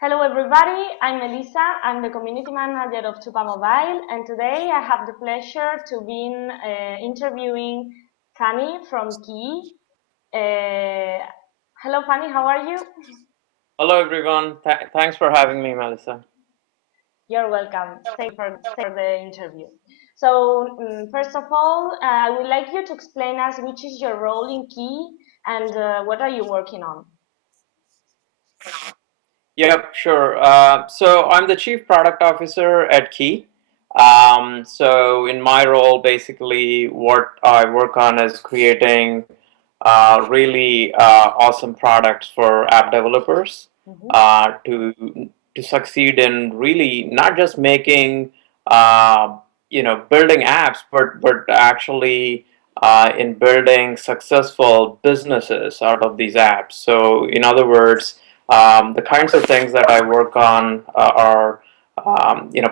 Hello everybody, I'm Melissa, I'm the community manager of Chupamobile, and today I have the pleasure to be interviewing Phani from Kii. Hello Phani, how are you? Hello, everyone. Thanks for having me, Melissa. You're welcome. Thank you for the interview. So, first of all, I would like you to explain us which is your role in Kii and what are you working on? Yep, sure. So I'm the Chief Product Officer at Kii. So in my role, basically, what I work on is creating really awesome products for app developers Mhm. to succeed in really not just making building apps, but actually in building successful businesses out of these apps. So in other words, the kinds of things that I work on are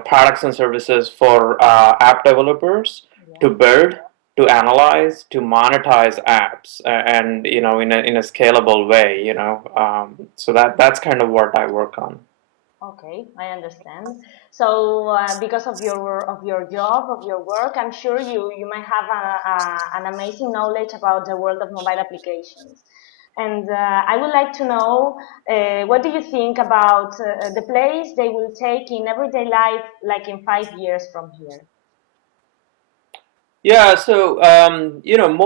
products and services for app developers to Yeah. build, to analyze, to monetize apps, and in a scalable way. So that's kind of what I work on. Okay, I understand. So, because of your job, of your work, I'm sure you might have an amazing knowledge about the world of mobile applications. And I would like to know what do you think about the place they will take in everyday life, like in 5 years from here? Yeah, so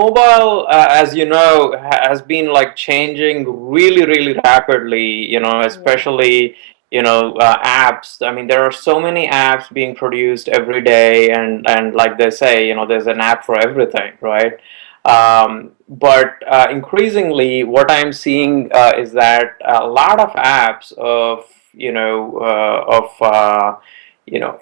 mobile, as you know, has been like changing really, really rapidly. Yeah. Especially apps. I mean, there are so many apps being produced every day, and like they say, there's an app for everything, right? But increasingly, what I'm seeing is that a lot of apps of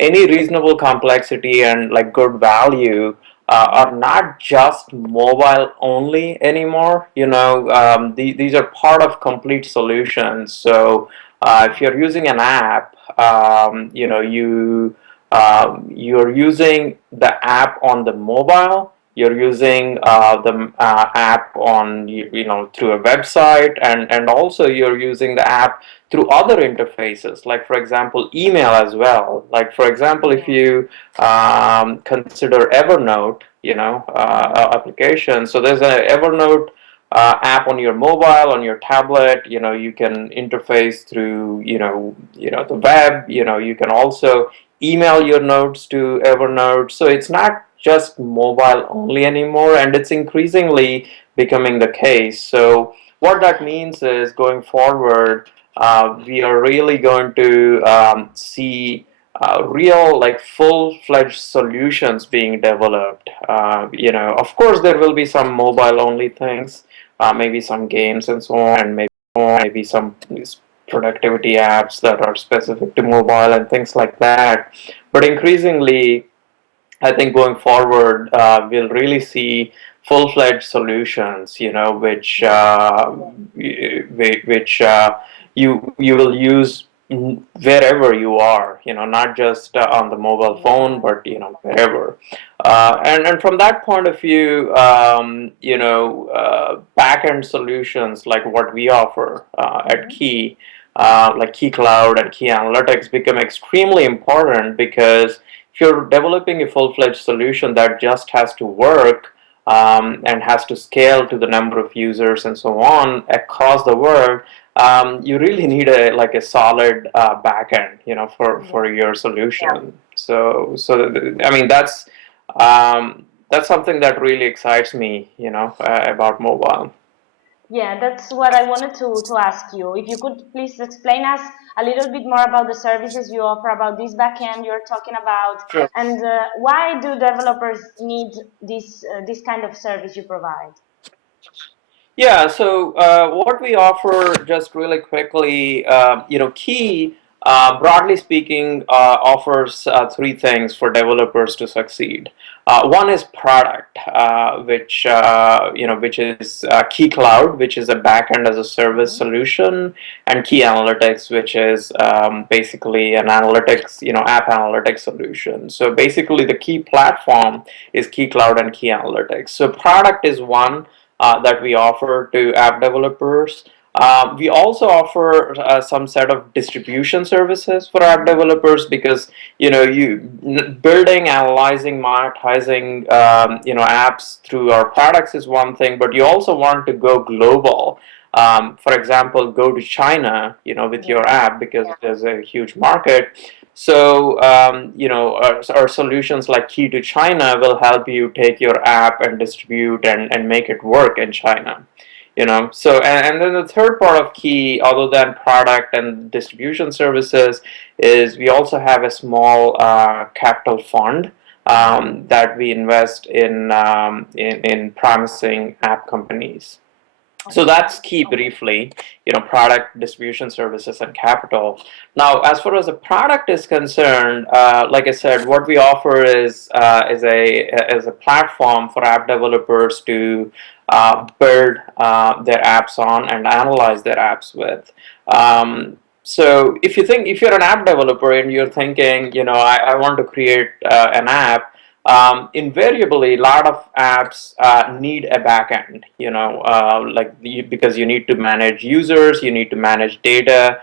any reasonable complexity and like good value are not just mobile only anymore. These are part of complete solutions. So if you're using an app, you're using the app on the mobile. You're using the app on through a website, and also you're using the app through other interfaces, like for example email as well. Like for example, if Yeah. you consider Evernote, Mhm. application. So there's an Evernote app on your mobile, on your tablet. You can interface through the web. You can also email your notes to Evernote. So it's not just mobile only anymore, and it's increasingly becoming the case. So what that means is going forward, we are really going to see real, like full-fledged solutions being developed. Of course, there will be some mobile-only things, maybe some games and so on, and maybe some productivity apps that are specific to mobile and things like that. But increasingly, I think going forward, we'll really see full-fledged solutions, which Yeah. you will use wherever you are, not just on the mobile phone, Yeah. but wherever. And from that point of view, back-end solutions like what we offer at Mhm. Kii, like Kii Cloud and Kii Analytics, become extremely important because if you're developing a full-fledged solution that just has to work and has to scale to the number of users and so on across the world, you really need a solid backend, for Yeah. your solution. So I mean that's something that really excites me, about mobile. Yeah, that's what I wanted to ask you. If you could please explain us a little bit more about the services you offer, about this backend you're talking about, Sure. and why do developers need this kind of service you provide? Yeah, so what we offer, just really quickly, Kii, broadly speaking, offers three things for developers to succeed. One is product, which is Kii Cloud, which is a backend as a service Hmm. solution, and Kii Analytics, which is basically an analytics, app analytics solution. So basically, the Kii platform is Kii Cloud and Kii Analytics. So product is one that we offer to app developers. We also offer some set of distribution services for app Mm-hmm. developers because building, analyzing, monetizing apps through our products is one thing, but you also want to go global. For example, go to China, with your Yeah. app because there's a huge market. So, our solutions like Key to China will help you take your app and distribute and make it work in China. So and then the third part of Key, other than product and distribution services, is we also have a small capital fund Mm-hmm. that we invest in promising app companies. So Okay. that's Key briefly, product, distribution services, and capital. Now, as far as the product is concerned, like I said, what we offer is a platform for app developers to build their apps on and analyze their apps with. So if you're an app developer and you're thinking, I want to create an app, invariably, a lot of apps need a backend, because you need to manage users, you need to manage data,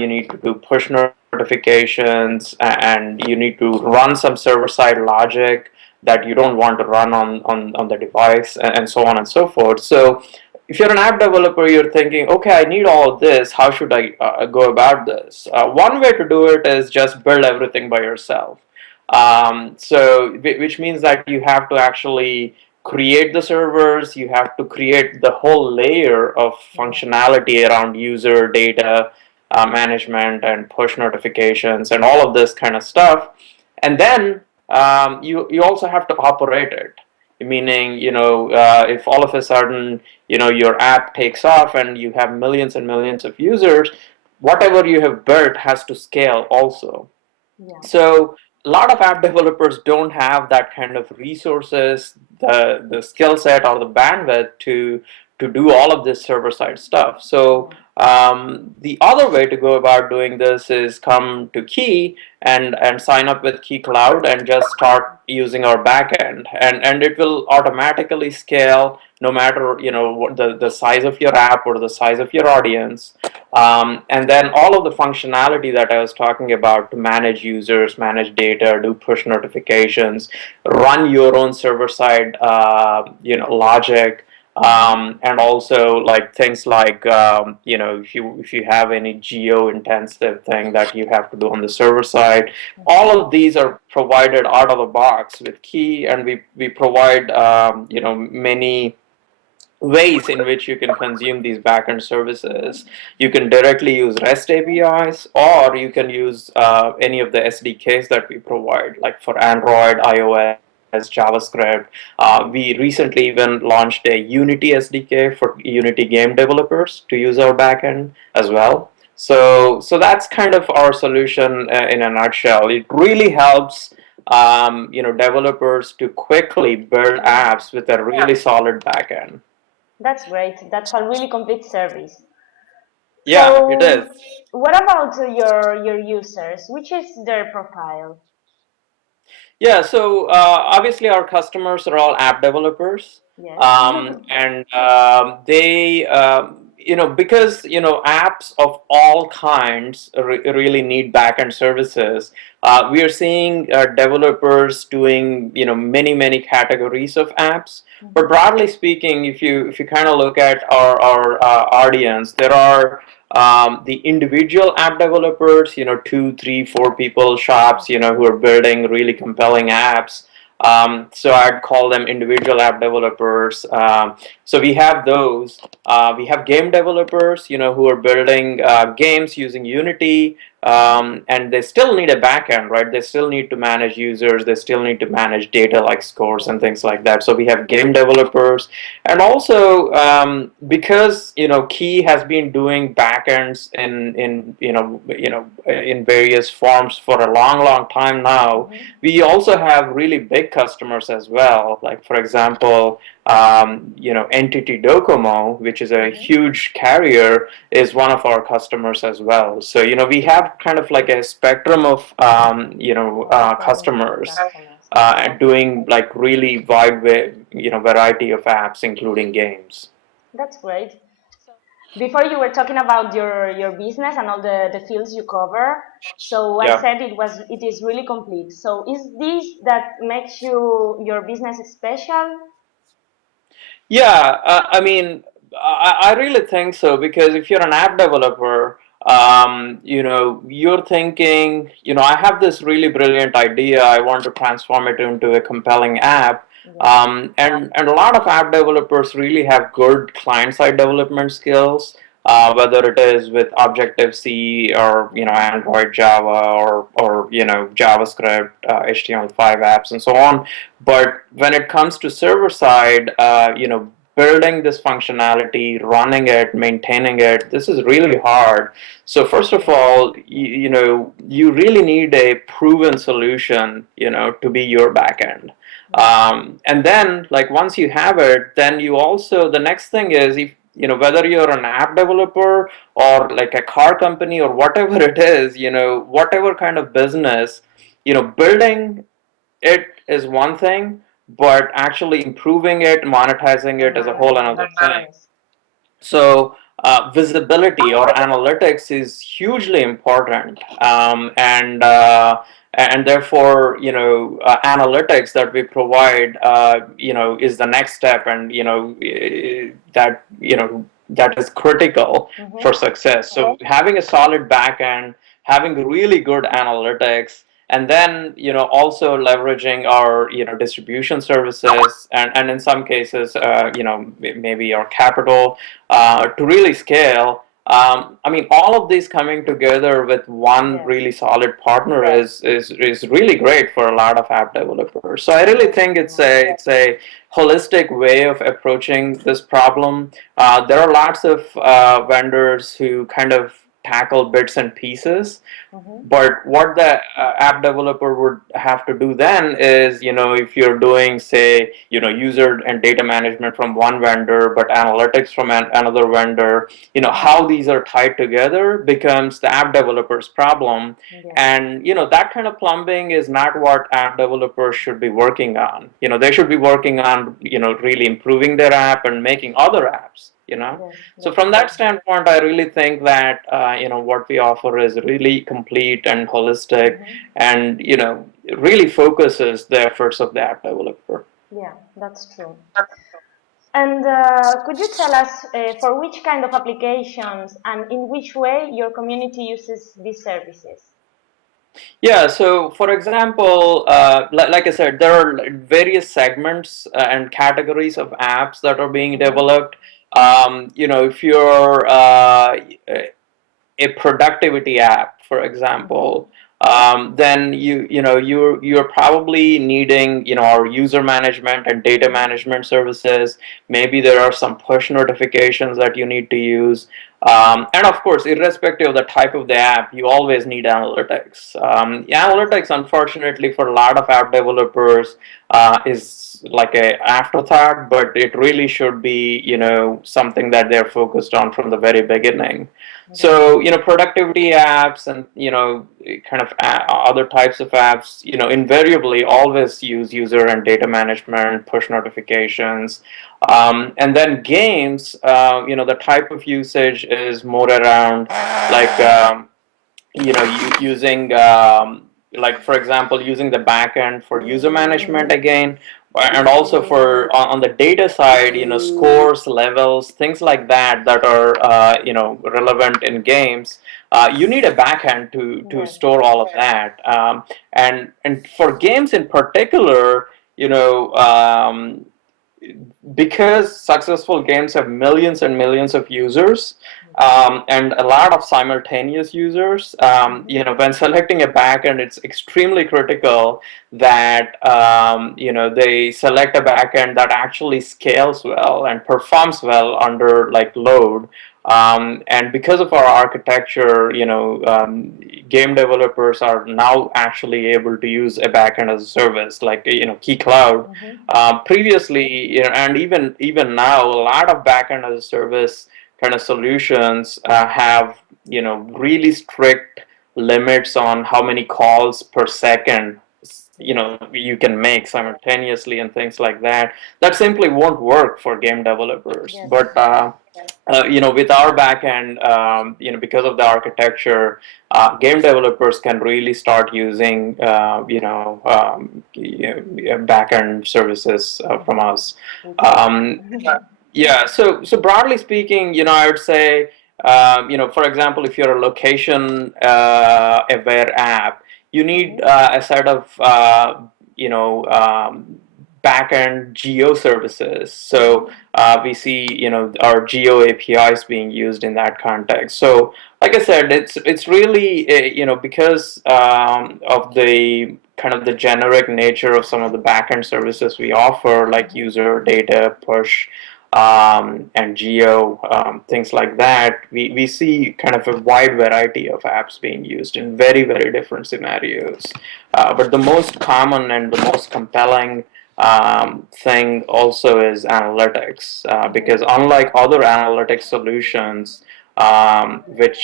you need to do push notifications, and you need to run some server-side logic that you don't want to run on the device, and so on and so forth. So if you're an app developer, you're thinking, okay, I need all of this. How should I go about this? One way to do it is just build everything by yourself. Which means that you have to actually create the servers, you have to create the whole layer of Yeah. functionality around user data management and push notifications and all of this kind of stuff. And then you also have to operate it. Meaning, if all of a sudden, your app takes off and you have millions and millions of users, whatever you have built has to scale also. Yeah. So a lot of app developers don't have that kind of resources, the skill set or the bandwidth to do all of this server side stuff. So Yeah. the other way to go about doing this is come to Key and sign up with Key Cloud and just start using our backend, and it will automatically scale no matter what the size of your app or the size of your audience. And then all of the functionality that I was talking about to manage users, manage data, do push notifications, run your own server side, logic, Mm-hmm. and also like things like if you have any geo intensive thing that you have to do on the server side, Mm-hmm. all of these are provided out of the box with Key, and we provide many ways in which you can consume these backend services. You can directly use REST APIs, or you can use any of the SDKs that we provide, like for Android, iOS, JavaScript. We recently even launched a Unity SDK for Unity game developers to use our backend as well. So that's kind of our solution in a nutshell. It really helps developers to quickly build Yeah. apps with a really solid backend. That's great. That's a really complete service. Yeah, it is. So, what about your users? Which is their profile? Yeah, so obviously our customers are all app developers, Yes. and they, because apps of all kinds really need backend services. We are seeing developers doing many categories of apps. But Mhm. broadly speaking, if you kind of look at our audience, there are the individual app developers, two, three, four people shops, Okay. who are building really compelling apps. So I'd call them individual app developers. So we have those. We have game developers, who are building games using Unity, Mhm. and they still need a backend, right? They still need to manage users. They still need to manage data like scores and things like that. So we have game developers, and also because Key has been doing backends in various forms for a long time now. Mhm. We also have really big customers as well. Like for example, Entity Docomo, which is a Mhm. huge carrier, is one of our customers as well. So we have kind of like a spectrum of Yeah, different customers customers. doing like really wide variety of apps, including games. That's great. Before you were talking about your business and all the fields you cover. So I Yeah. said it is really complete. So is this that makes your business special? Yeah, I mean, I really think so because if you're an app developer, you're thinking, I have this really brilliant idea. I want to transform it into a compelling app. Yeah. And a lot of app developers really have good client-side development skills, whether it is with Objective-C or, Android, Java, or JavaScript, HTML5 apps, and so on. But when it comes to server side, building this functionality, running it, maintaining it, this is really hard. So first of all, you really need a proven solution, to be your backend. And then, like once you have it, then you also the next thing is if whether you're an app developer or like a car company or whatever it is, whatever kind of business, building it is one thing, but actually improving it, monetizing And it is a whole managing another it. thing. Yes. So visibility or analytics is hugely important, and therefore analytics that we provide is the next step, and that is critical for Mm-hmm. success. So having a solid backend, having really good analytics, and then also leveraging our distribution services, and in some cases maybe our capital to really scale. I mean, all of these coming together with one Yes. really solid partner is really great for a lot of app developers. So I really Yes. think it's a holistic way of approaching this problem. There are lots of vendors who kind of tackle bits and pieces, Mm-hmm. but what the app developer would have to do then is, if you're doing, say, user and data management from one vendor, but analytics from another vendor, Mm-hmm. how these are tied together becomes the app developer's problem. Yes. And, that kind of plumbing is not what app developers should be working on. They should be working on, really improving their app and making other apps. Yes. So That's from that true. standpoint, I really think that what we offer is really complete and holistic, Mm-hmm. and really focuses the efforts of the app developer. Yeah, that's true. And could you tell us for which kind of applications and in which way your community uses these services? Yeah, so for example, like I said, there are various segments and categories of apps that are being Mm-hmm. developed. If you're a productivity app, for Mm-hmm. example, then you're probably needing our user management and data Mm-hmm. management services. Maybe there are some push notifications that you need to use, and of course, irrespective of the type of the app, you always need analytics. Analytics, unfortunately, for a lot of app developers, is like a afterthought, but it really should be something that they're focused on from the very beginning. Yes. So, productivity apps and, kind of other types of apps, invariably always use user and data management, push notifications. And then games, the type of usage is more around like, using like for example using the backend for user management again, and also for on the data side, scores, levels, things like that are relevant in games. You need a backend to Yes. store all of that, and for games in particular, because successful games have millions and millions of users, and a lot of simultaneous users, Mm-hmm. when selecting a backend, it's extremely critical that they select a backend that actually scales well and performs well under like load. And because of our architecture, game developers are now actually able to use a backend as a service, like Kii Cloud. Mm-hmm. Previously, and even now, a lot of backend as a service kind of solutions have really strict limits on how many calls per second Yes. you can make simultaneously and things like that. That simply won't work for game developers. Yes. But with our backend, because of the architecture, game developers can really start using, backend services from us. Which is Um, yeah. So broadly speaking, I would say, for example, if you're a location aware app, you need mhm, a set of, you know, um, backend geo services. So mhm, we see, our geo APIs being used in that context. So, like I said, it's really, because of the kind of the generic nature of some of the backend services we offer, like mhm, user data push, and geo, things like that. We see kind of a wide variety of apps being used in very, very different scenarios. But the most common and the most compelling thing also is analytics, because mhm, unlike other analytics solutions, which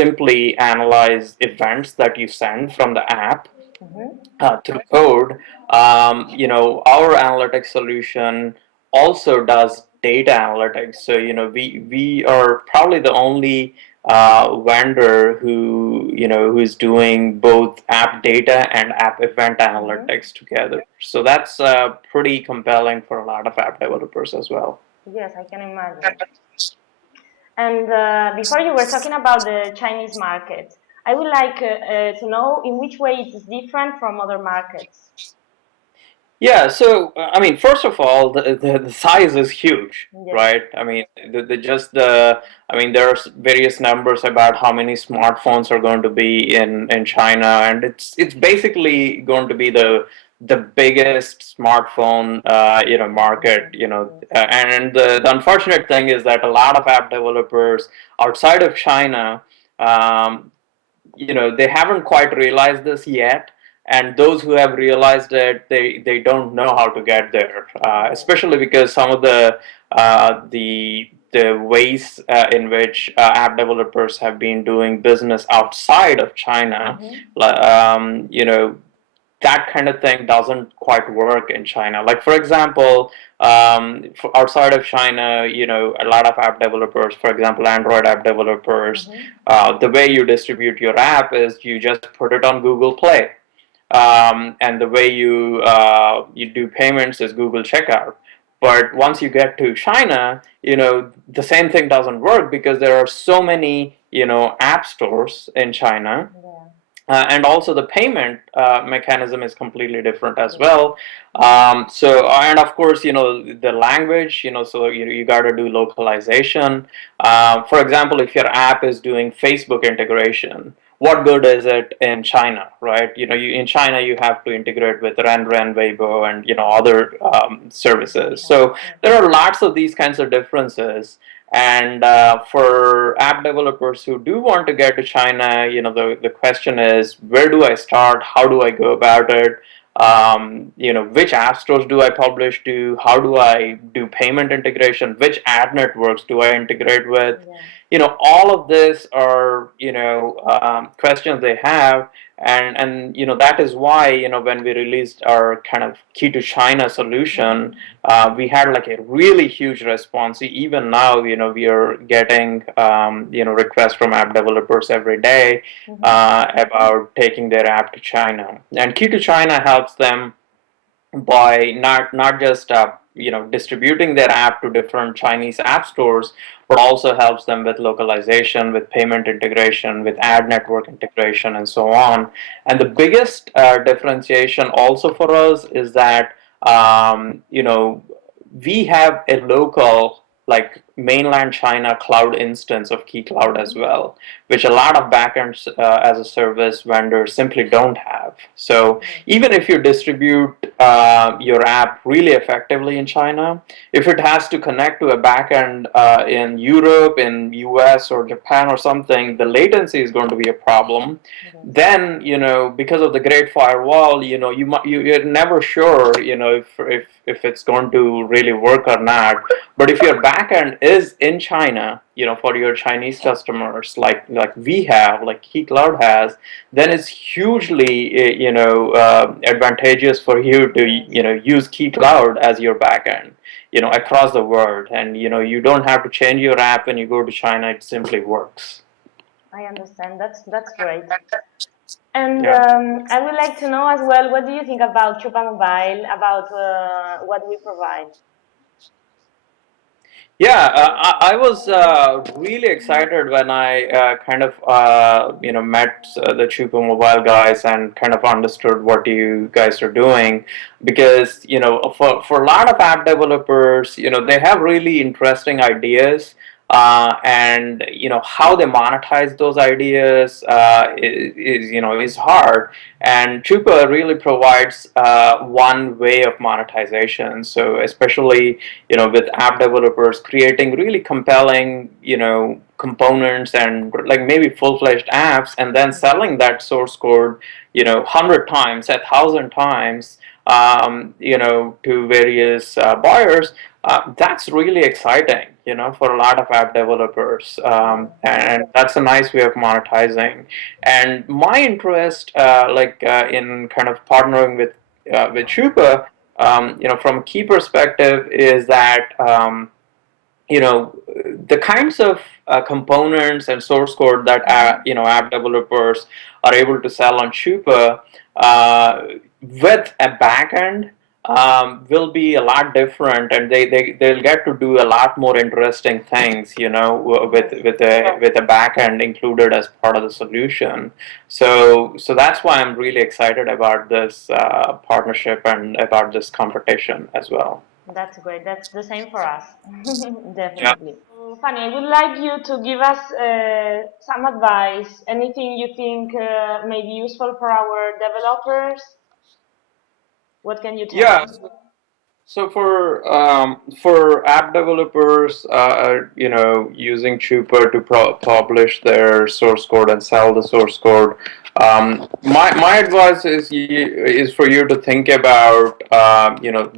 simply analyze events that you send from the app mhm, through code, our analytics solution also does data analytics. So, we are probably the only vendor who is doing both app data and app event mhm. analytics together. So that's pretty compelling for a lot of app developers as well. Yes, I can imagine. And before you were talking about the Chinese market, I would like to know in which way it is different from other markets. Yeah, so I mean, first of all, the size is huge, Yes. right? I mean, I mean, there are various numbers about how many smartphones are going to be in China, and it's basically going to be the biggest smartphone market, Market. Yes. and the unfortunate thing is that a lot of app developers outside of China, um, they haven't quite realized this yet, and those who have realized it, they don't know how to get there, Yes. especially because some of the ways in which app developers have been doing business outside of China, Mhm. that kind of thing doesn't quite work in China. Like, for example, for outside of China, a lot of app developers, for example, Android app developers, Mhm. the way you distribute your app is you just put it on Google Play, and the way you do payments is Google Checkout. But once you get to China, the same thing doesn't work because there are so many, app stores in China, Yeah. and also the payment mechanism is completely different as Yes. well. And of course, the language, so you got to do localization. For example, if your app is doing Facebook integration, what good is it in China, right? In China you have to integrate with Ren, Weibo, and other In services. China. So Yes. there are lots of these kinds of differences. And for app developers who do want to get to China, the question is, where do I start? How do I go about it? Which app stores do I publish to? How do I do payment integration? Which ad networks do I integrate with? Yeah. All of this are, questions they have. And that is why, when we released our kind of Key to China solution, Mhm. we had like a really huge response. Even now, we are getting requests from app developers every day Mhm. about taking their app to China. And Key to China helps them by not just distributing their app to different Chinese app stores, but also helps them with localization, with payment integration, with Yes. ad network integration, and so on. And the biggest differentiation also for us is that we have a local, like, mainland China cloud instance of Key Cloud as Mhm. well, which a lot of backends as a service vendors simply don't have. So Yes. even if you distribute your app really effectively in China, if it has to connect to a backend in Europe, in US or Japan or something, the latency is going to be a problem. Yes. Then, because of the Great Firewall, you're never sure, if it's going to really work or not. But if your backend is in China, for your Chinese customers, like we have, like Kii Cloud has, then it's hugely, advantageous for you to, Yes, use Kii Cloud as your backend, across the world, and you don't have to change your app when you go to China. It simply works. I understand. That's great. And Yeah. I would like to know as well, what do you think about Chupamobile, about what we provide? Yeah, I was really excited when I kind of met the Chupa Mobile guys and kind of understood what you guys are doing, because for a lot of app developers, they have really interesting ideas, and how they monetize those ideas is hard, and Chupa really provides one way of monetization. So especially with app developers creating really compelling, components and like maybe full-fledged apps, and then selling that source code, 100 times, 1,000 times, to various buyers. That's really exciting, for a lot of app developers, Yeah. and that's a nice way of monetizing. And my interest, in kind of partnering with Chupa, from a key perspective, is that the kinds of components and source code that app developers are able to sell on Chupa, uh, with a backend, will be a lot different, and they'll get to do a lot more interesting things, with Yes. a backend included as part of the solution. So that's why I'm really excited about this partnership and about this competition as well. That's great. That's the same for us. Yeah. Definitely. So, Fanny, I would like you to give us some advice, anything you think may be useful for our developers. What can you tell Yeah. us? So for app developers, using Chupa to publish their source code and sell the source code, my advice is for you to think about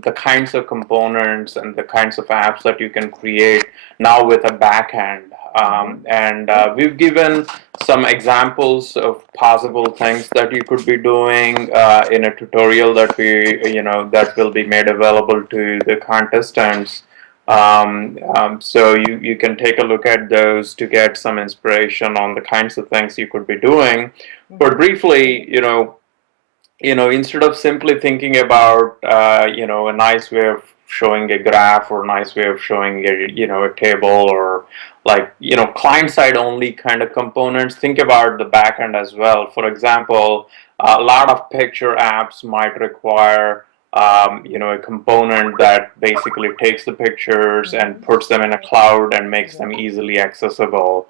the kinds of components and the kinds of apps that you can create now with a backend. Mm-hmm. And we've given some examples of possible things that you could be doing in a tutorial that that will be made available to the contestants. So you can take a look at those to get some inspiration on the kinds of things you could be doing. But Mm-hmm. briefly, instead of simply thinking about a nice way of showing a graph, or a nice way of showing a table, or like client side only kind of components, think about the backend as well. For example, a lot of picture apps might require a component that basically takes the pictures and Mm-hmm. puts them in a cloud and makes them Yes. easily accessible.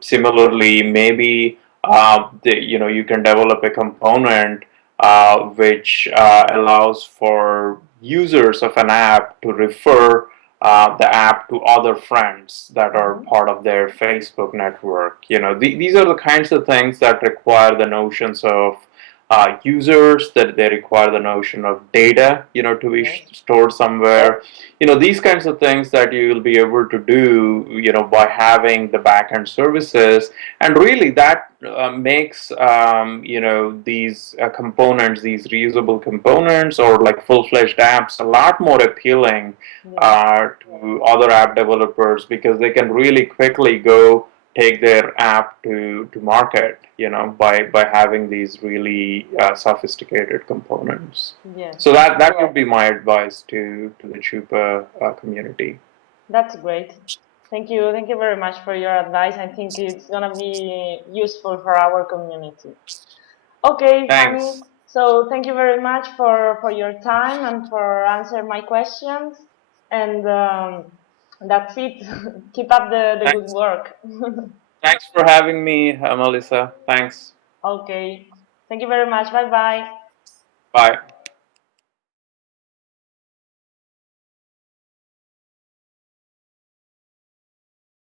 Similarly, maybe you can develop a component which allows for users of an app to refer the app to other friends that are Mm-hmm. part of their Facebook network. These are the kinds of things that require the notions of users, that they require the notion of data, to be Yes. stored somewhere. These kinds of things that you will be able to do, by having the backend services, and really that makes these components, these reusable components, or like full-fledged apps, a lot more appealing Yes. to other app developers, because they can really quickly go take their app to market, by having these really sophisticated components. Yes. So that would be my advice to the Chupa community. That's great. Thank you. Thank you very much for your advice. I think it's gonna be useful for our community. Okay, Fanny. Thanks. So thank you very much for your time and for answering my questions. And that's it. Keep up the good Thanks. work. Thanks for having me, Melissa. Thanks. Okay. Thank you very much. Bye bye. Bye.